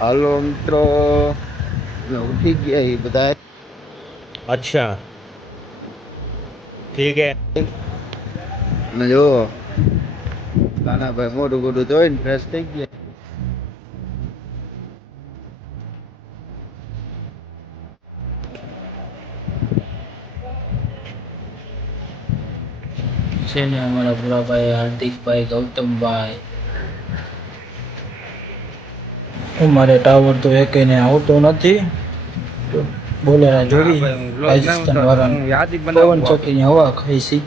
હાલો મિત્રો, ઉઠી ગયા એ બધા। अच्छा ठीक है। ને જો કાનાભાઈ મોઢું મોઢું ધોઈને ફ્રેશ થઈ ગયા। છે ને અમારા ભુરાભાઈ હાર્દિકભાઈ ગૌતમભાઈ અમારે ટાવર તો એકેને આવતો નથી। બોલેરા જોડી રાજસ્થાન વાળા પવન ચક્કીની હવા ખાઈ છે।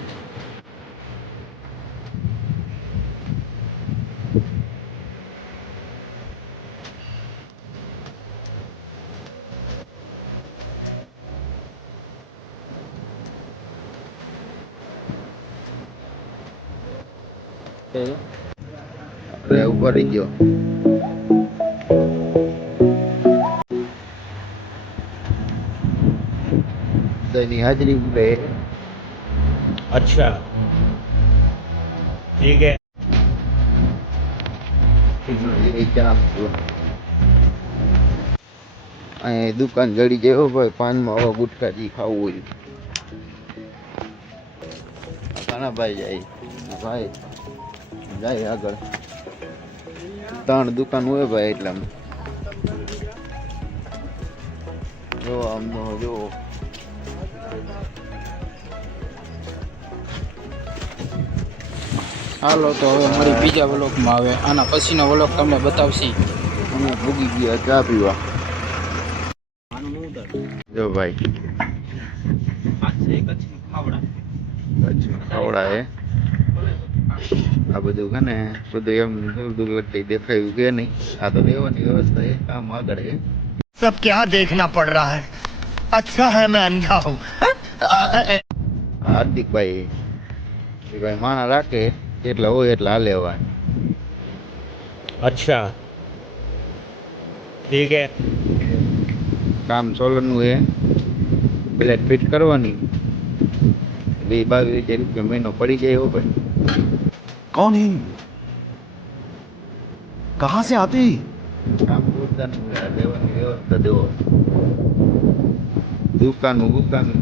અરે ઉપર રહી ગયો। બધાની હાજરી મળે। अच्छा ठीक है। અહીં દુકાન જડી જાય ભાઈ, પાનમાં હવે ગુટકાજી ખાવું હોય। કાનાભાઈ જાય, ભાઈ જાય આગળ। 3 દુકાન હોય ભાઈ એટલામાં। જો આમનો જો હાલો તો હવે અમારી બીજા વ્લોગમાં આવે, આના પછીનો વ્લોગ તમને બતાવશી। અમે ભૂગી ગયા ચા પીવા। જો ભાઈ ખાવડા હે આ બધું કે ને બધું એમ દૂર દેખાયું કે નહીં। આ તો દેવાની વ્યવસ્થા है, કામ આગળ है। सब क्या देखना पड़ रहा है? अच्छा है मैं अंधा हूँ। હાર્દિકભાઈ એ ભાઈ માણા રાખે એટલા હોય એટલા હાલેવા। अच्छा ठीक है। કામ સોલરનું હે, પ્લેટ ફિટ કરવાની। 22,000 રૂપિયા મહિનો પડી જાય હો ભાઈ। कौन है? कहाँ से आते हैं? કામ પોતાનું દેવાની વ્યવસ્થા દેવો। દુકાન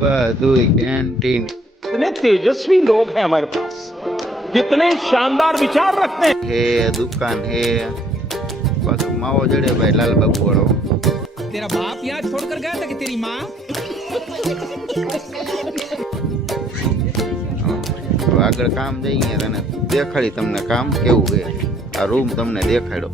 બધું કેન્ટીન कितने तेजस्वी लोग हैं हमारे पास, कितने शानदार विचार रखते हैं। હે દુકાન હે પાછું માવો જડે ભાઈ લાલબાબુ વાળો। तेरा बाप यहाँ छोड़कर गया था कि तेरी माँ? આગળ કામ જઈએ તને દેખાડી, તમને કામ કેવું છે। આ રૂમ તમને દેખાડ્યો।